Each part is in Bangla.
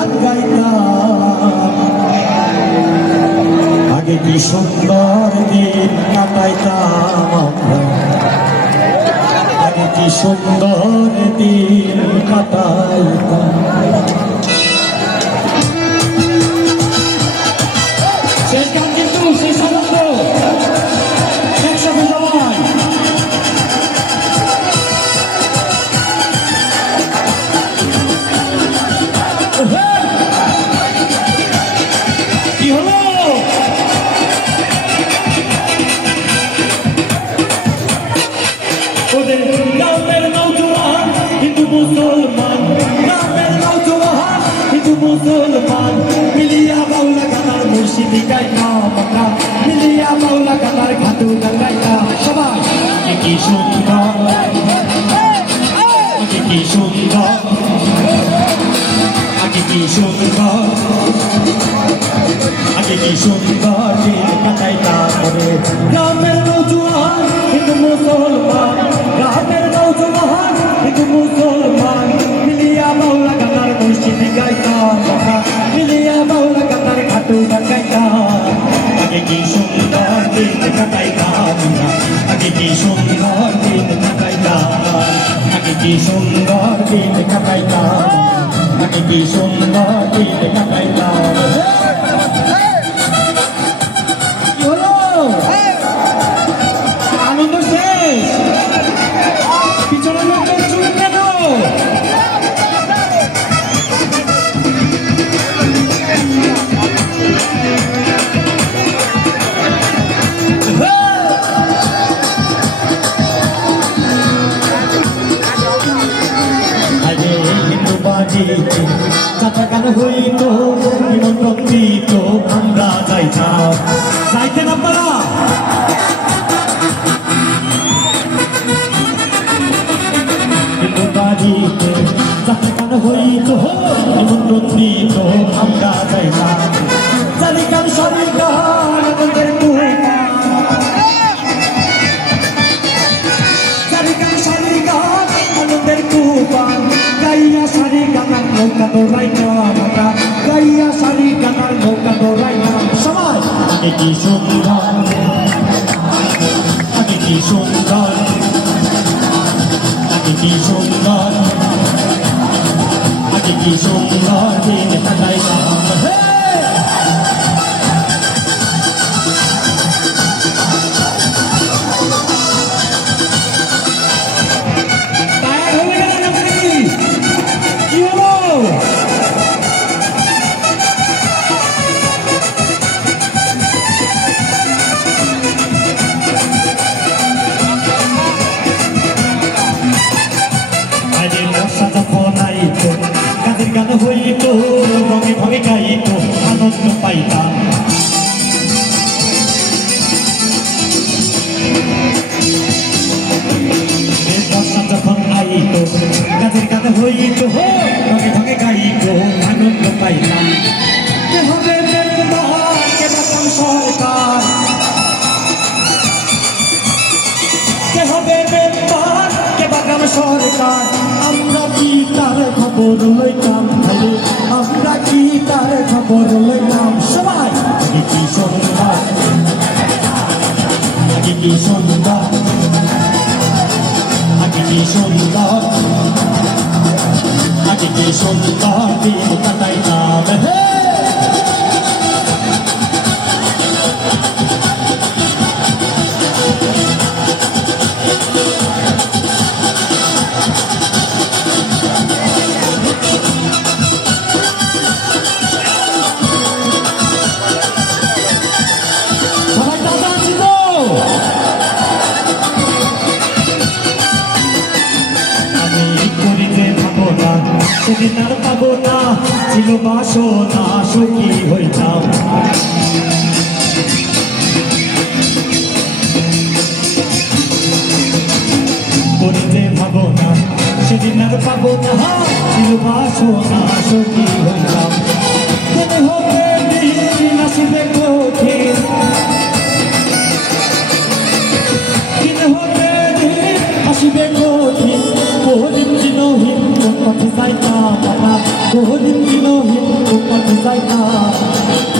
গান গাইতাম, আগে কি সুন্দর দিন কাটাইতাম আমরা, আগে কি সুন্দর দিন কাটাইতাম। শেষ গান কিন্তু শেষ আনন্দ একসাথে সবাই। কি হলো ওদের গ্রামের নৌজওয়ান হিন্দু মুসলমান, গ্রামের নৌজওয়ান হিন্দু মুসলমান মিলিয়া বাউলা গানার মুর্শিদি গাইতাম আমরা, মিলিয়া বাউলা গানার ঘাটু গান গাইতাম সবাই। কি সুন্দর, কি সুন্দর, আগে কি সুন্দর, আগে কি সুন্দর দিন কাটাইতাম রে। গ্রামের নৌজওয়ান হিন্দু মুসলমান, গ্রামের নৌজওয়ান হিন্দু মুসলমান মিলিয়া বাউলা গানার মুর্শিদি গাইতাম আমরা, মিলিয়া বাউলা গানার ঘাটু গান গাইতাম। আগে কি সুন্দর দিন কাটাইতাম, আগে কি সুন্দর দিন কাটাইতাম, আগে কি সুন্দর দিন কাটাইতাম, আগে কি সুন্দর দিন কাটাইতাম। আনন্দ শেষ, পিছনে লোকজন চুপ কেন? চাচা গান হইত নিমন্ত্রণ দিত আমরা যাইতাম, যাইতেন আপনারা? বাড়িতে চাচা গান হইত নিমন্ত্রণ দিত আমরা যাইতাম, জানি গান সরি গান আমাদের গাইয়া সারি গানার নৌকা দৌড়াইতাম আমরা, গাইয়া সারি গানার নৌকা দৌড়াইতাম সবাই। আগে কি সুন্দর, আগে কি সুন্দর, আগে কি সুন্দর, আগে কি সুন্দর দিন কাটাইতাম। গান হইত রঙে ভঙে গাইত আনন্দ পাইতাম, বর্ষা যখন আইত গাছের গান হইত রঙে ভঙে গাইত আনন্দ পাইতাম। কে হবে কে বাঁচাম সরকার, কে হবে কে বাঁচাম সরকার, আমরা কি তার খবর লইতাম, আমরা কি তার খবর লইতাম সবাই। আগে কি সুন্দর, আগে কি সুন্দর, আগে কি সুন্দর, আগে কি সুন্দর দিন কাটাইতাম। সেদিন আর পাবো না, ছিল বাসনা সুখী হইতাম। করিতে ভাবো না, সেদিন আর পাবো না, ছিল বাসনা সুখী হইতাম। হবে দিন আসিবে কঠিন, আসিবে কঠিন, বহুদিন দিনহীন পথে যাইতাম আমরা, বহুদিন দিনহীন বুঝাইতাম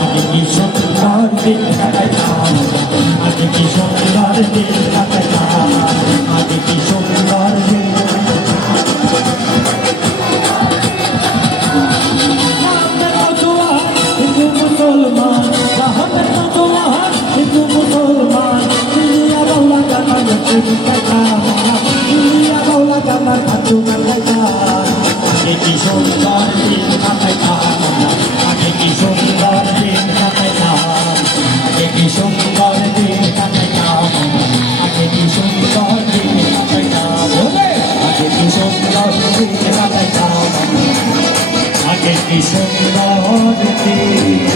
আগে কি সুন্দর দিন কাটাইতাম আগে কি সুন্দর দিন কাটাইতাম আগে কি সুন্দর দিন আহমেদ নওজোয়ান হিন্দু মুসলমান আহমেদ নওজোয়ান হিন্দু মুসলমান ইলিয়া বাউলা গানার নতুন কাইতাম ইলিয়া বাউলা গানার নতুন কাইতাম আগে কি সুন্দর দিন কাটাইতাম আগে কি সুন্দর দিন কাটাইতাম আগে কি সুন্দর দিন কাটাইতাম আগে কি সুন্দর দিন কাটাইতাম আগে কি সুন্দর দিন কাটাইতাম আগে কি সুন্দর দিন